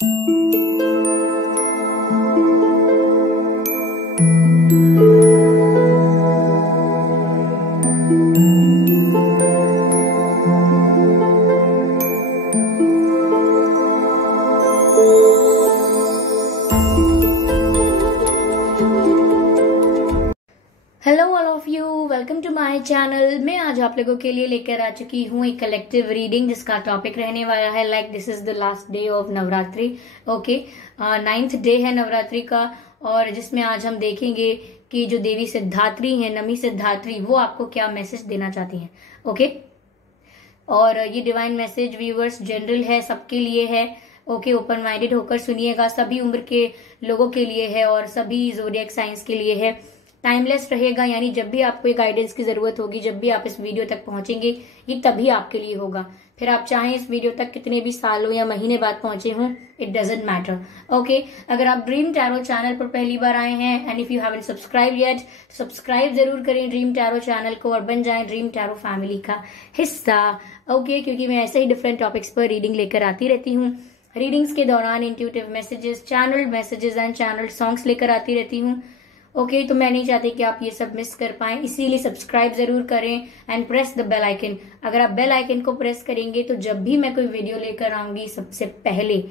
Hello all of you, welcome to my channel. मैं आज आप लोगों के लिए लेकर आ चुकी हूँ एक कलेक्टिव रीडिंग जिसका टॉपिक रहने वाला है like this is the last day of Navratri. Okay, 9th day है नवरात्रि का, और जिसमें आज हम देखेंगे कि जो देवी सिद्धात्री है, नमी सिद्धात्री, वो आपको क्या मैसेज देना चाहती हैं। ओके, और ये डिवाइन मैसेज व्यूअर्स जनरल है, सबके लिए है। ओके, ओपन माइंडेड होकर सुनिएगा, सभी उम्र के लोगों के लिए है और सभी ज़ोडिएक साइंस के लिए है। टाइमलेस रहेगा, यानी जब भी आपको गाइडेंस की जरूरत होगी, जब भी आप इस वीडियो तक पहुंचेंगे, ये तभी आपके लिए होगा। फिर आप चाहें इस वीडियो तक कितने भी सालों या महीने बाद पहुंचे हों, इट डजंट मैटर। ओके, अगर आप ड्रीम टैरो चैनल पर पहली बार आए हैं and if you haven't subscribe yet, subscribe जरूर करें ड्रीम टैरो चैनल को और बन जाएं ड्रीम टैरो फैमिली का हिस्सा। ओके, क्योंकि मैं ऐसे ही डिफरेंट टॉपिक्स पर रीडिंग लेकर आती रहती हूँ। रीडिंग्स के दौरान intuitive messages, channel messages and channel songs लेकर आती रहती हूँ। ओके, तो मैं नहीं चाहती कि आप ये सब मिस कर पाएं, इसीलिए सब्सक्राइब जरूर करें and press the bell icon. अगर आप बेल आइकन को प्रेस करेंगे तो जब भी मैं कोई वीडियो लेकर आऊंगी सबसे पहले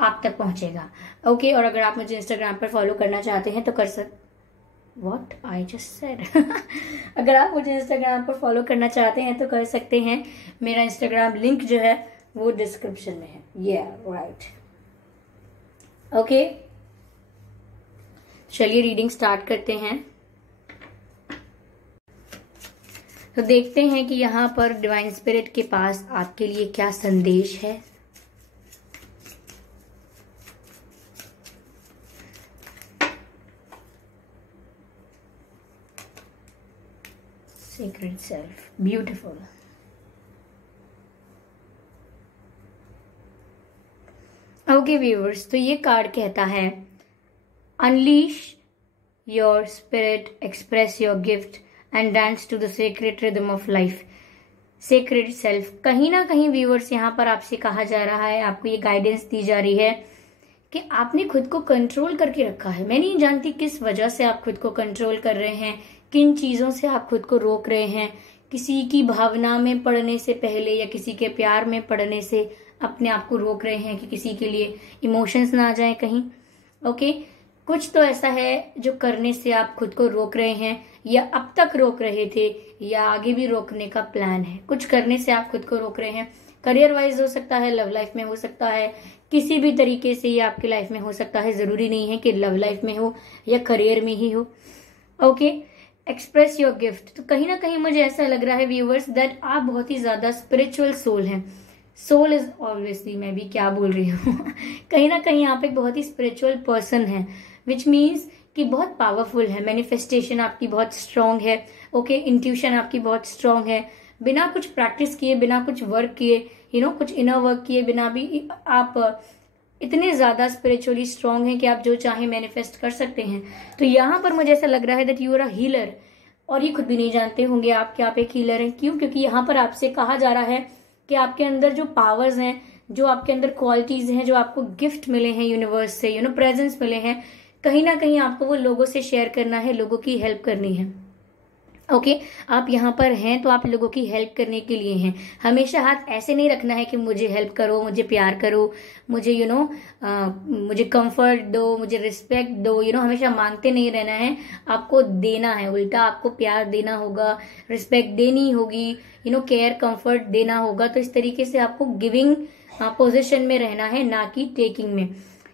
आप तक पहुंचेगा। ओके, और अगर आप मुझे इंस्टाग्राम पर फॉलो करना चाहते हैं तो कर व्हाट आई जस्ट सेड अगर आप मुझे इंस्टाग्राम पर फॉलो करना चाहते हैं तो कर सकते हैं। मेरा इंस्टाग्राम लिंक जो है वो डिस्क्रिप्शन में है। राइट। ओके, चलिए रीडिंग स्टार्ट करते हैं। तो देखते हैं कि यहाँ पर डिवाइन स्पिरिट के पास आपके लिए क्या संदेश है। Secret self, beautiful. Okay viewers, तो ये कार्ड कहता है Unleash your spirit, express your gift and dance to the sacred rhythm of life. Sacred self, कहीं ना कहीं व्यूअर्स यहाँ पर आपसे कहा जा रहा है, आपको ये गाइडेंस दी जा रही है कि आपने खुद को कंट्रोल करके रखा है। मैं नहीं जानती किस वजह से आप खुद को कंट्रोल कर रहे हैं, किन चीज़ों से आप खुद को रोक रहे हैं। किसी की भावना में पड़ने से पहले या किसी के प्यार में पड़ने से अपने आप को रोक रहे हैं कि किसी के लिए इमोशंस ना आ जाए कहीं। ओके, कुछ तो ऐसा है जो करने से आप खुद को रोक रहे हैं, या अब तक रोक रहे थे, या आगे भी रोकने का प्लान है। कुछ करने से आप खुद को रोक रहे हैं। करियर वाइज हो सकता है, लव लाइफ में हो सकता है, किसी भी तरीके से ये आपकी लाइफ में हो सकता है। जरूरी नहीं है कि लव लाइफ में हो या करियर में ही हो। ओके, एक्सप्रेस योर गिफ्ट, तो कहीं ना कहीं मुझे ऐसा लग रहा है व्यूअर्स दैट आप बहुत ही ज्यादा स्पिरिचुअल सोल हैं। सोल इज ऑब्वियसली, मैं भी क्या बोल रही हूँ कहीं ना कहीं आप एक बहुत ही स्पिरिचुअल पर्सन है, विच मीन्स कि बहुत पावरफुल है। मैनिफेस्टेशन आपकी बहुत स्ट्रांग है। ओके, इंट्यूशन आपकी बहुत स्ट्रांग है। बिना कुछ प्रैक्टिस किए, बिना कुछ वर्क किए, कुछ इनर वर्क किए बिना भी आप इतने ज्यादा स्पिरिचुअली स्ट्रांग हैं कि आप जो चाहे मैनिफेस्ट कर सकते हैं। तो यहाँ पर मुझे ऐसा लग रहा है that you are a healer, और ये खुद भी नहीं जानते होंगे आप कि आप एक हीलर हैं। क्यों? क्योंकि यहाँ पर आपसे कहा जा रहा है कि आपके अंदर जो पावर्स हैं, जो आपके अंदर क्वालिटीज हैं, जो आपको गिफ्ट मिले हैं यूनिवर्स से, प्रेजेंस मिले हैं, कहीं ना कहीं आपको वो लोगों से शेयर करना है, लोगों की हेल्प करनी है। ओके, आप यहाँ पर हैं तो आप लोगों की हेल्प करने के लिए हैं। हमेशा हाथ ऐसे नहीं रखना है कि मुझे हेल्प करो, मुझे प्यार करो, मुझे मुझे कंफर्ट दो, मुझे रिस्पेक्ट दो। हमेशा मांगते नहीं रहना है, आपको देना है। उल्टा आपको प्यार देना होगा, रिस्पेक्ट देनी होगी, केयर कंफर्ट देना होगा। तो इस तरीके से आपको गिविंग पोजिशन में रहना है, ना कि टेकिंग में।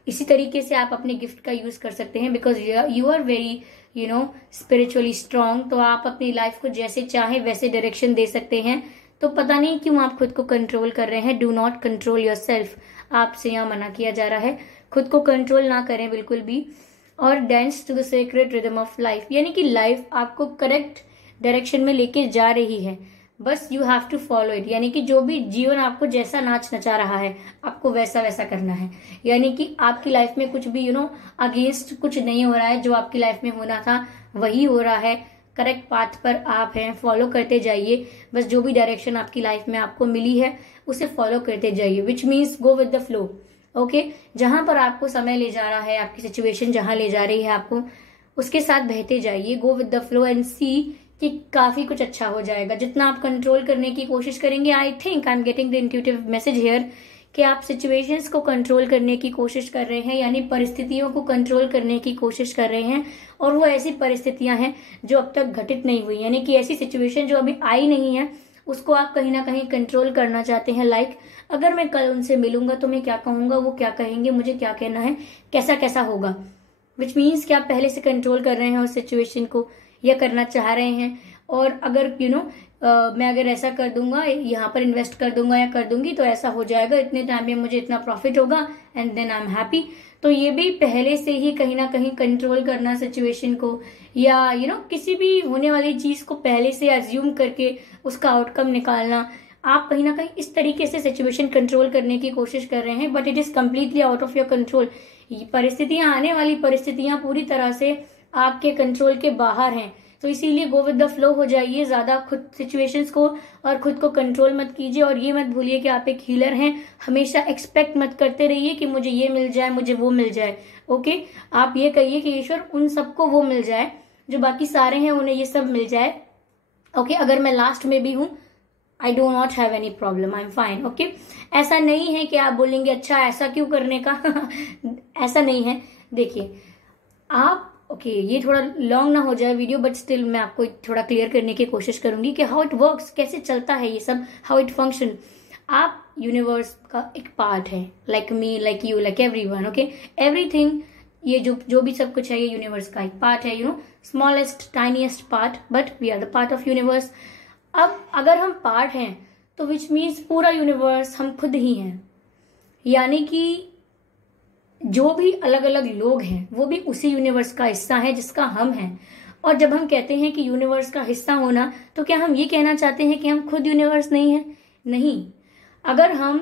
इसी तरीके से आप अपने गिफ्ट का यूज कर सकते हैं, because you are very spiritually strong. तो आप अपनी लाइफ को जैसे चाहे वैसे डायरेक्शन दे सकते हैं। तो पता नहीं क्यों आप खुद को कंट्रोल कर रहे हैं। Do not control your self, आपसे यहाँ मना किया जा रहा है। खुद को कंट्रोल ना करें बिल्कुल भी, और dance to the sacred rhythm of life, यानी कि लाइफ आपको करेक्ट डायरेक्शन में लेके जा रही है, बस you have to follow it. यानी कि जो भी जीवन आपको जैसा नाच नचा रहा है, आपको वैसा वैसा करना है। यानी कि आपकी लाइफ में कुछ भी अगेंस्ट कुछ नहीं हो रहा है। जो आपकी लाइफ में होना था वही हो रहा है। करेक्ट पाथ पर आप हैं, फॉलो करते जाइए। बस जो भी डायरेक्शन आपकी लाइफ में आपको मिली है उसे फॉलो करते जाइए, which means go with the flow. Okay, जहां पर आपको समय ले जा रहा है, आपकी सिचुएशन जहां ले जा रही है आपको, उसके साथ बहते जाइए, go with the flow and see कि काफी कुछ अच्छा हो जाएगा। जितना आप कंट्रोल करने की कोशिश करेंगे, I think I am getting the intuitive message here कि आप सिचुएशंस को कंट्रोल करने की कोशिश कर रहे हैं, यानी परिस्थितियों को कंट्रोल करने की कोशिश कर रहे हैं, और वो ऐसी परिस्थितियां हैं जो अब तक घटित नहीं हुई, यानी कि ऐसी सिचुएशन जो अभी आई नहीं है उसको आप कहीं ना कहीं कंट्रोल करना चाहते हैं। लाइक अगर मैं कल उनसे मिलूंगा तो मैं क्या कहूंगा, वो क्या कहेंगे, मुझे क्या कहना है, कैसा कैसा होगा, विच मीन्स कि आप पहले से कंट्रोल कर रहे हैं उस सिचुएशन को या करना चाह रहे हैं। और अगर मैं अगर ऐसा कर दूंगा, यहाँ पर इन्वेस्ट कर दूंगा या कर दूंगी तो ऐसा हो जाएगा, इतने टाइम में मुझे इतना प्रॉफिट होगा and then I am happy. तो ये भी पहले से ही कहीं ना कहीं कंट्रोल करना सिचुएशन को, या किसी भी होने वाली चीज को पहले से अज्यूम करके उसका आउटकम निकालना, आप कहीं ना कहीं इस तरीके से सिचुएशन कंट्रोल करने की कोशिश कर रहे हैं, but it is completely out of your control. परिस्थितियां, आने वाली परिस्थितियां पूरी तरह से आपके कंट्रोल के बाहर हैं। तो इसीलिए गो विद द फ्लो हो जाइए, ज्यादा खुद सिचुएशंस को और खुद को कंट्रोल मत कीजिए। और ये मत भूलिए कि आप एक हीलर हैं, हमेशा एक्सपेक्ट मत करते रहिए कि मुझे ये मिल जाए, मुझे वो मिल जाए। ओके, आप ये कहिए कि ईश्वर उन सबको वो मिल जाए जो बाकी सारे हैं, उन्हें ये सब मिल जाए। ओके, अगर मैं लास्ट में भी हूं, I do not have any problem, I am fine. Okay, ऐसा नहीं है कि आप बोलेंगे अच्छा ऐसा क्यों करने का ऐसा नहीं है। देखिए आप ओके, ये थोड़ा लॉन्ग ना हो जाए वीडियो, बट स्टिल मैं आपको थोड़ा क्लियर करने की कोशिश करूंगी कि हाउ इट वर्क्स, कैसे चलता है ये सब, हाउ इट फंक्शन। आप यूनिवर्स का एक पार्ट है, like me, like you, like everyone. Okay, everything, ये जो भी सब कुछ है, ये यूनिवर्स का एक पार्ट है, smallest tiniest part, but we are the part of universe. अब अगर हम पार्ट हैं तो विच मीन्स पूरा यूनिवर्स हम खुद ही हैं, यानी कि जो भी अलग अलग लोग हैं वो भी उसी यूनिवर्स का हिस्सा है जिसका हम हैं। और जब हम कहते हैं कि यूनिवर्स का हिस्सा होना, तो क्या हम ये कहना चाहते हैं कि हम खुद यूनिवर्स नहीं हैं? नहीं, अगर हम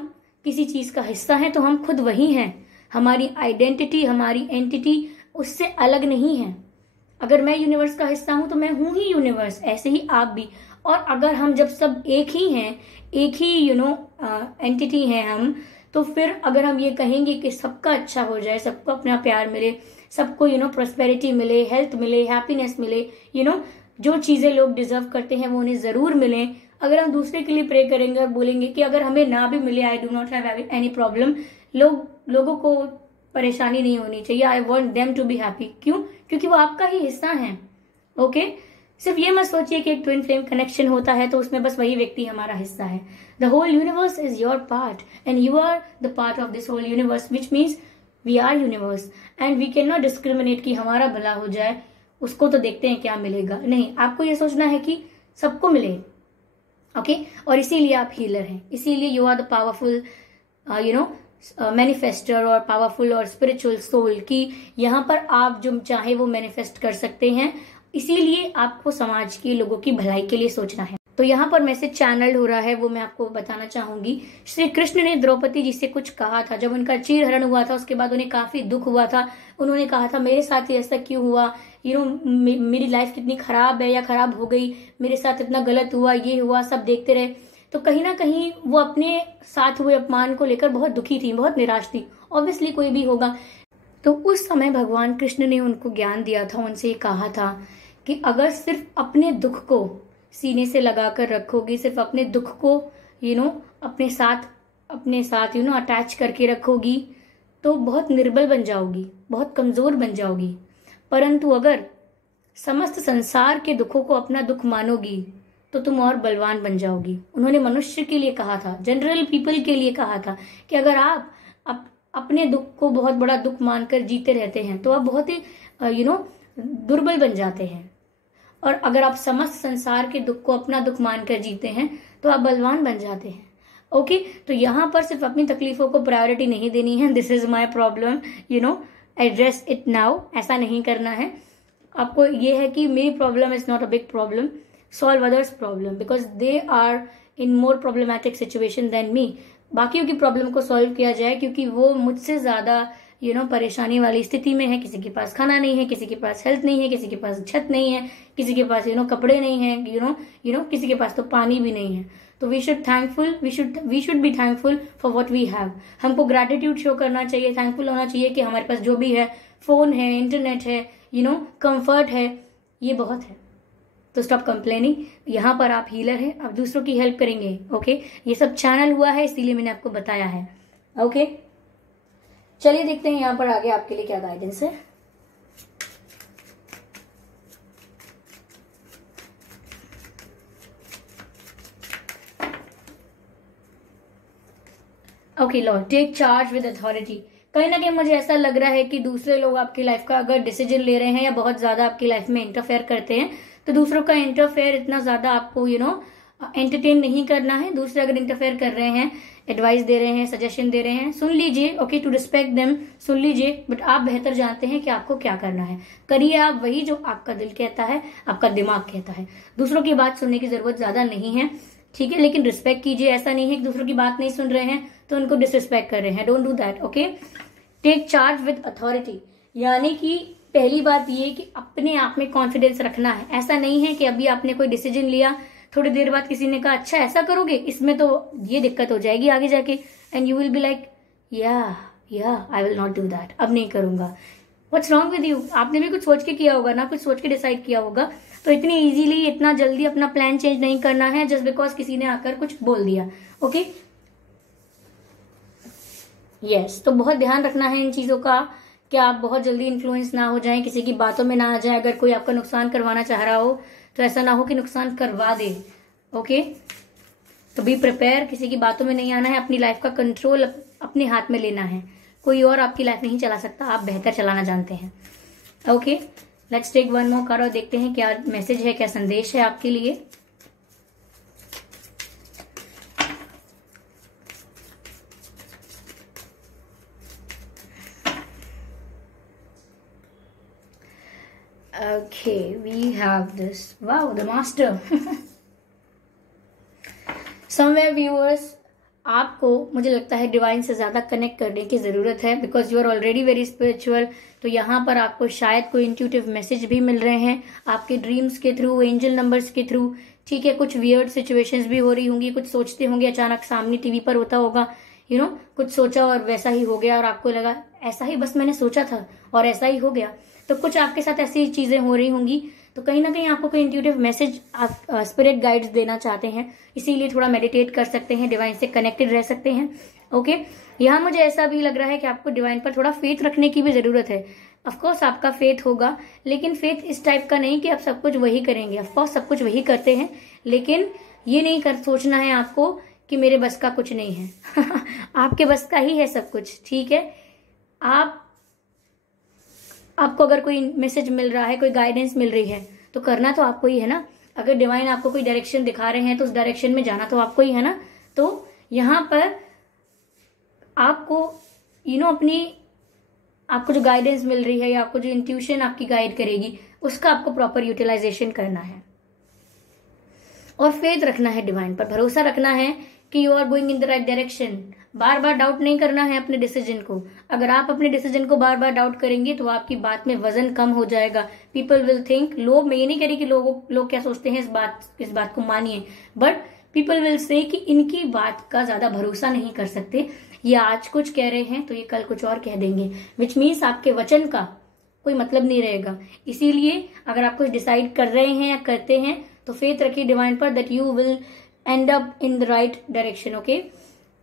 किसी चीज का हिस्सा हैं तो हम खुद वही हैं। हमारी आइडेंटिटी, हमारी एंटिटी उससे अलग नहीं है। अगर मैं यूनिवर्स का हिस्सा हूं तो मैं हूं ही यूनिवर्स, ऐसे ही आप भी। और अगर हम जब सब एक ही हैं, एक ही एंटिटी हैं हम, तो फिर अगर हम ये कहेंगे कि सबका अच्छा हो जाए, सबको अपना प्यार मिले, सबको प्रोस्पेरिटी मिले, हेल्थ मिले, हैप्पीनेस मिले, जो चीजें लोग डिजर्व करते हैं वो उन्हें जरूर मिले। अगर हम दूसरे के लिए प्रे करेंगे और बोलेंगे कि अगर हमें ना भी मिले, I do not have any problem, लोगों को परेशानी नहीं होनी चाहिए, I want them to be happy. क्यों? क्योंकि वो आपका ही हिस्सा है। ओके, सिर्फ ये मत सोचिए कि एक ट्विन फ्लेम कनेक्शन होता है तो उसमें बस वही व्यक्ति हमारा हिस्सा है। The whole universe is your part and you are the part of this whole universe, which means we are universe and we can not discriminate कि हमारा भला हो जाए, उसको तो देखते हैं क्या मिलेगा। नहीं, आपको ये सोचना है कि सबको मिले। ओके, और इसीलिए आप हीलर हैं, इसीलिए you are the powerful manifester और पावरफुल और स्पिरिचुअल सोल, कि यहाँ पर आप जो चाहे वो मैनिफेस्ट कर सकते हैं। इसीलिए आपको समाज के लोगों की भलाई के लिए सोचना है। तो यहाँ पर मैसेज चैनल्ड हो रहा है, वो मैं आपको बताना चाहूंगी। श्री कृष्ण ने द्रौपदी जी से कुछ कहा था जब उनका चीरहरण हुआ था, उसके बाद उन्हें काफी दुख हुआ था। उन्होंने कहा था मेरे साथ ही ऐसा क्यों हुआ, मेरी लाइफ कितनी खराब है या खराब हो गई, मेरे साथ इतना गलत हुआ, ये हुआ, सब देखते रहे। तो कहीं ना कहीं वो अपने साथ हुए अपमान को लेकर बहुत दुखी थी, बहुत निराश थी। ऑब्वियसली कोई भी होगा। तो उस समय भगवान कृष्ण ने उनको ज्ञान दिया था, उनसे कहा था कि अगर सिर्फ अपने दुख को सीने से लगाकर रखोगी, सिर्फ अपने दुख को अपने साथ अटैच करके रखोगी, तो बहुत निर्बल बन जाओगी, बहुत कमजोर बन जाओगी। परंतु अगर समस्त संसार के दुखों को अपना दुख मानोगी तो तुम और बलवान बन जाओगी। उन्होंने मनुष्य के लिए कहा था, जनरल पीपल के लिए कहा था कि अगर आप अपने दुख को बहुत बड़ा दुख मानकर जीते रहते हैं तो आप बहुत ही दुर्बल बन जाते हैं, और अगर आप समस्त संसार के दुख को अपना दुख मानकर जीते हैं तो आप बलवान बन जाते हैं। ओके, तो यहाँ पर सिर्फ अपनी तकलीफों को प्रायोरिटी नहीं देनी है, this is my problem, address it now, ऐसा नहीं करना है। आपको ये है कि मेरी problem is not a big problem, solve others problem because they are in more problematic situation than me. बाकियों की प्रॉब्लम को सॉल्व किया जाए क्योंकि वो मुझसे ज्यादा परेशानी वाली स्थिति में है। किसी के पास खाना नहीं है, किसी के पास हेल्थ नहीं है, किसी के पास छत नहीं है, किसी के पास कपड़े नहीं है, किसी के पास तो पानी भी नहीं है। तो we should be thankful for what we have. हमको ग्रैटिट्यूड शो करना चाहिए, थैंकफुल होना चाहिए कि हमारे पास जो भी है, फोन है, इंटरनेट है, कंफर्ट है, ये बहुत है। तो स्टॉप कंप्लेनिंग। यहाँ पर आप हीलर हैं, आप दूसरों की हेल्प करेंगे। ओके, ये सब चैनल हुआ है, इसीलिए मैंने आपको बताया है। ओके, चलिए देखते हैं यहाँ पर आगे आपके लिए क्या गाइडेंस है। Okay lord, take charge with authority. कहीं ना कहीं मुझे ऐसा लग रहा है कि दूसरे लोग आपकी लाइफ का अगर डिसीजन ले रहे हैं या बहुत ज्यादा आपकी लाइफ में इंटरफेयर करते हैं, तो दूसरों का इंटरफेयर इतना ज्यादा आपको एंटरटेन नहीं करना है। दूसरे अगर इंटरफेयर कर रहे हैं, एडवाइस दे रहे हैं, सजेशन दे रहे हैं, सुन लीजिए। ओके, टू रिस्पेक्ट देम, सुन लीजिए, बट आप बेहतर जानते हैं कि आपको क्या करना है। करिए आप वही जो आपका दिल कहता है, आपका दिमाग कहता है। दूसरों की बात सुनने की जरूरत ज्यादा नहीं है, ठीक है, लेकिन रिस्पेक्ट कीजिए। ऐसा नहीं है कि दूसरों की बात नहीं सुन रहे हैं तो उनको डिसरिस्पेक्ट कर रहे हैं। Don't do that. Okay, take charge with authority, यानी कि पहली बात ये कि अपने आप में कॉन्फिडेंस रखना है। ऐसा नहीं है कि अभी आपने कोई डिसीजन लिया, थोड़ी देर बाद किसी ने कहा अच्छा ऐसा करोगे, इसमें तो ये दिक्कत हो जाएगी आगे जाके, and you will be like yeah I will not do that, अब नहीं करूंगा। What's wrong with you? आपने भी कुछ सोच के किया होगा ना, कुछ सोच के डिसाइड किया होगा। तो इतनी इजीली, इतना जल्दी अपना प्लान चेंज नहीं करना है जस्ट बिकॉज किसी ने आकर कुछ बोल दिया। ओके, यस, तो बहुत ध्यान रखना है इन चीजों का कि आप बहुत जल्दी इन्फ्लुएंस ना हो जाएं, किसी की बातों में ना आ जाए। अगर कोई आपका नुकसान करवाना चाह रहा हो तो ऐसा ना हो कि नुकसान करवा दे। ओके, तो बी प्रिपेयर, किसी की बातों में नहीं आना है, अपनी लाइफ का कंट्रोल अपने हाथ में लेना है। कोई और आपकी लाइफ नहीं चला सकता, आप बेहतर चलाना जानते हैं। Okay, let's take one more card और देखते हैं क्या मैसेज है, क्या संदेश है आपके लिए। Okay, we have this. Wow, the master. Somewhere viewers, आपको मुझे लगता है डिवाइन से ज्यादा कनेक्ट करने की जरूरत है, because you are already very spiritual. तो यहाँ पर आपको शायद कोई इंट्यूटिव मैसेज भी मिल रहे हैं आपके ड्रीम्स के थ्रू, एंजल नंबर्स के थ्रू, ठीक है। कुछ वियर्ड सिचुएशंस भी हो रही होंगी, कुछ सोचते होंगे, अचानक सामने टीवी पर होता होगा, कुछ सोचा और वैसा ही हो गया, और आपको लगा ऐसा ही बस मैंने सोचा था और ऐसा ही हो गया। तो कुछ आपके साथ ऐसी चीजें हो रही होंगी। तो कहीं ना कहीं आपको कोई इंट्यूटिव मैसेज आप स्पिरिट गाइड्स देना चाहते हैं, इसीलिए थोड़ा मेडिटेट कर सकते हैं, डिवाइन से कनेक्टेड रह सकते हैं। ओके, यहाँ मुझे ऐसा भी लग रहा है कि आपको डिवाइन पर थोड़ा फेथ रखने की भी जरूरत है। ऑफकोर्स आपका फेथ होगा, लेकिन फेथ इस टाइप का नहीं कि आप सब कुछ वही करेंगे। ऑफकोर्स सब कुछ वही करते हैं, लेकिन ये नहीं सोचना है आपको कि मेरे बस का कुछ नहीं है। आपके बस का ही है सब कुछ, ठीक है। आपको अगर कोई मैसेज मिल रहा है, कोई गाइडेंस मिल रही है, तो करना तो आपको ही है ना। अगर डिवाइन आपको कोई डायरेक्शन दिखा रहे हैं तो उस डायरेक्शन में जाना तो आपको ही है ना। तो यहाँ पर आपको आपको जो गाइडेंस मिल रही है या आपको जो इंट्यूशन आपकी गाइड करेगी, उसका आपको प्रॉपर यूटिलाइजेशन करना है और फेथ रखना है, डिवाइन पर भरोसा रखना है कि you are going in the right direction. बार बार डाउट नहीं करना है अपने डिसीजन को। अगर आप अपने डिसीजन को बार बार डाउट करेंगे तो आपकी बात में वजन कम हो जाएगा। पीपल विल थिंक, मैं ये नहीं कह रही कि लोग क्या सोचते हैं, इस बात को मानिए, बट पीपल विल से कि इनकी बात का ज्यादा भरोसा नहीं कर सकते। ये आज कुछ कह रहे हैं तो ये कल कुछ और कह देंगे, विच मीन्स आपके वचन का कोई मतलब नहीं रहेगा। इसीलिए अगर आप कुछ डिसाइड कर रहे हैं या करते हैं तो फेथ रखिए डिवाइन पर, that you will and up in the right direction. Okay,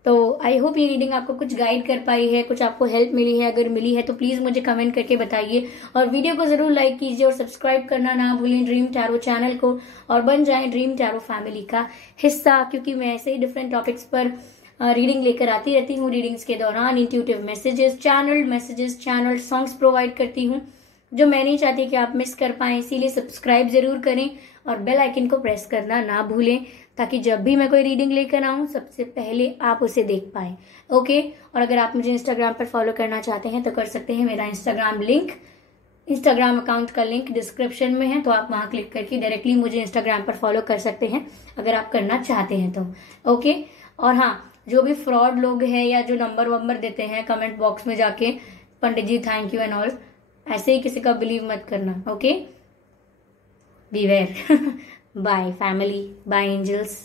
तो आई होप ये रीडिंग आपको कुछ गाइड कर पाई है, कुछ आपको हेल्प मिली है। अगर मिली है तो प्लीज मुझे कमेंट करके बताइए, और वीडियो को जरूर लाइक कीजिए और सब्सक्राइब करना ना भूलें ड्रीम टैरो चैनल को, और बन जाएं ड्रीम टैरो फैमिली का हिस्सा, क्योंकि मैं ऐसे ही डिफरेंट टॉपिक्स पर रीडिंग लेकर आती रहती हूँ। रीडिंग्स के दौरान intuitive messages, channel songs provide करती हूँ जो मैं नहीं चाहती कि आप मिस कर पाएं। इसीलिए सब्सक्राइब जरूर करें और बेल आइकन को प्रेस करना ना भूलें, ताकि जब भी मैं कोई रीडिंग लेकर आऊं सबसे पहले आप उसे देख पाएं। ओके, और अगर आप मुझे इंस्टाग्राम पर फॉलो करना चाहते हैं तो कर सकते हैं। मेरा इंस्टाग्राम अकाउंट का लिंक डिस्क्रिप्शन में है, तो आप वहां क्लिक करके डायरेक्टली मुझे इंस्टाग्राम पर फॉलो कर सकते हैं अगर आप करना चाहते हैं तो। ओके, और हाँ, जो भी फ्रॉड लोग हैं या जो नंबर देते हैं कमेंट बॉक्स में जाके Pandit ji thank you and all, ऐसे ही किसी का बिलीव मत करना। Okay, beware. Bye family, bye angels.